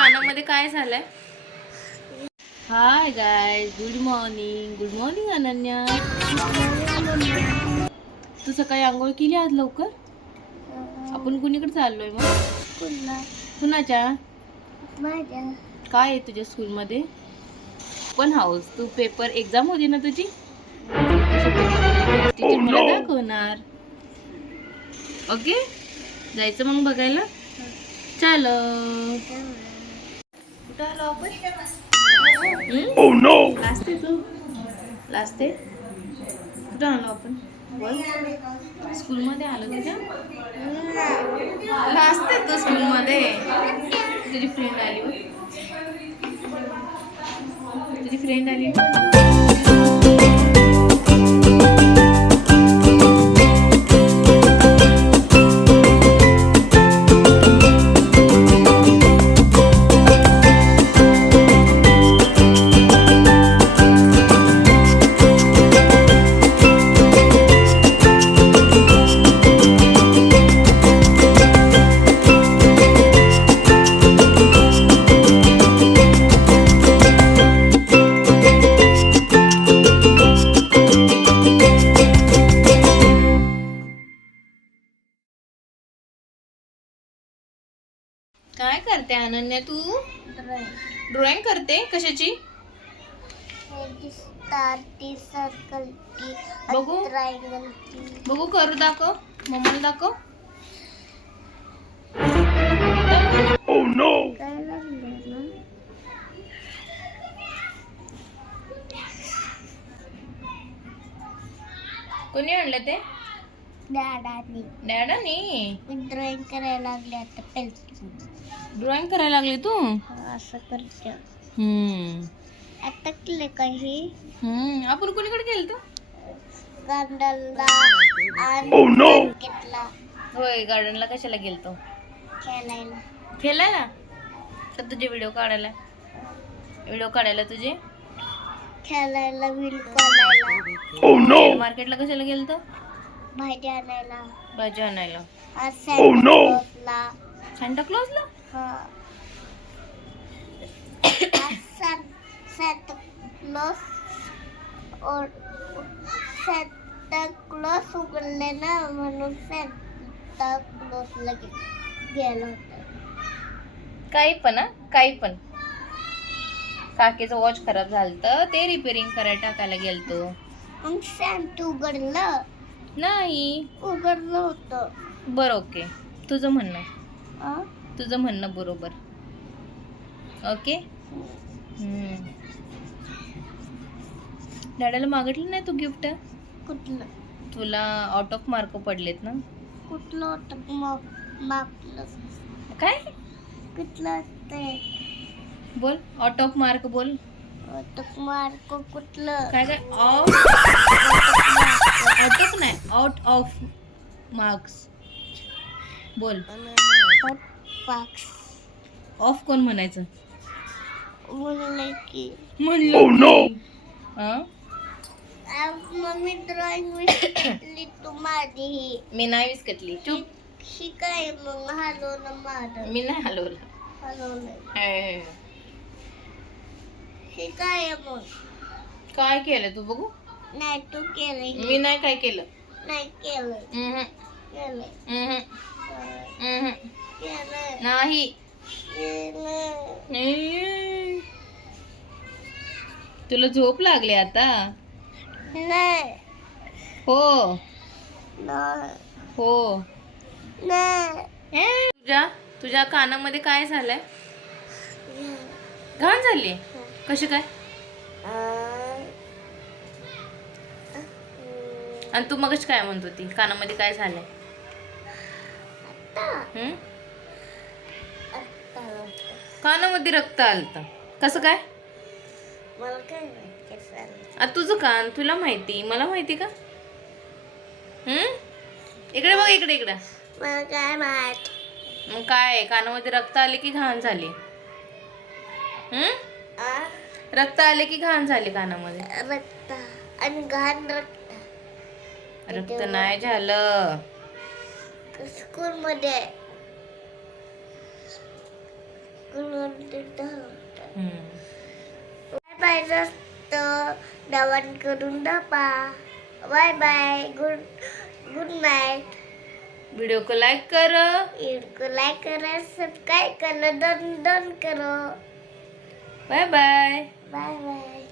कानामध्ये काय झालंय? Hi guy good morning good morning Ananya. तू सकाळी आंघोळ केली आज लवकर? आपण कुणीकडे चाललोय मग? कुणाच्या? काय आहे तुझ्या स्कूलमध्ये? पण हाऊस तू पेपर एक्झाम होती ना तुझी? टीचर मला दाखवणार. ओके जायचं मग बघायला? चल कुठं आलो आपण? लाजते तू लाजते कुठं आलो आपण बोल स्कूलमध्ये आलो तुझ्या लाजते तू स्कूलमध्ये तुझी फ्रेंड आली. तुझी फ्रेंड आली करते अनन्या तू? ड्रॉइंग करते? कशाची? बघू. बघू करू दाखव. मम्माला दाखव. ना. कोणी आणलं ते? दादानी डॅडानी ड्रॉइंग करायला लागले आता पेन्सिल ड्रॉइंग करायला लागली तू? असं करते. हम्म. आता केले काही हम्म. आपण कोणीकडे गेलतो गार्डनला आणि घेतला होय गार्डनला कशाला गेलतो? खेळायला. खेळायला? तर तुझे व्हिडिओ काढायला? व्हिडिओ काढायला तुझे? खेळायला विल करायला मार्केटला कशाला गेलतो? भाजी आणायला. भाजी आणायला. आज सॅन्टा सांता क्लॉजला हा. और क्लॉस उघडले ना म्हणून गेलो होतो. काही पण हा? काही पण. काकीचं वॉच खराब झालं ते रिपेअरिंग करायला टाकायला गेलतो. मग सॅन्ट उघडलं? नाही. उघडलं होतं. बरं ओके तुझं म्हणणं? तुझं म्हणणं बरोबर. ओके डॅडाला मागितलं नाही तू गिफ्ट कुठलं? तुला आउट ऑफ मार्क पडलेत ना? कुठलं होतं मग मागलं. काय? कुठलं ते? बोल आउट ऑफ मार्क बोल. होतं मार्क कुठलं? काय काय? ऑफ आउट ऑफ नाही आउट ऑफ मार्क्स बोल. पाक्स ऑफ कोण म्हणायचं? म्हणलं की. म्हणलं हा आज मम्मी ड्रॉइंग विसरली तू माझी ही मी नाही विस्कटली चुप. ही काय मग हलवलं माझं? मी नाही हलवलं. हलवलं हे. हे काय आहे मग? काय केलं तू बघू? नाही तू केलं मी नाही काय केलं. नाही केलं उम्हम, केलं उम्हम, उम्हम. नाही. तुला झोप लागली आता? नाही हो. हो. तुझ्या तुझ्या कानामध्ये काय झालंय? घाण झाली कशी काय? आणि तू मगच काय म्हणत होती? कानामध्ये काय झालंय? कानामध्ये रक्त आलत. कसं काय? मला काय माहिती चाललं आता तुझं कान तुला माहिती? मला माहिती का? हं? इकडे बघ इकडे इकडे. मला काय माहीत. मग काय? कानामध्ये रक्त आले की घाण झाली? हं? आ? रक्त आले की घाण झाली कानामध्ये? रक्त आणि घाण रक्त. रक्त नाही झालं. स्कूल बाय बाय जास्त दवान करून डबा bye bye good good night. Video को लाइक करो. इनको लाइक करो सब्सक्राइब करो डन डन करो. Bye bye bye bye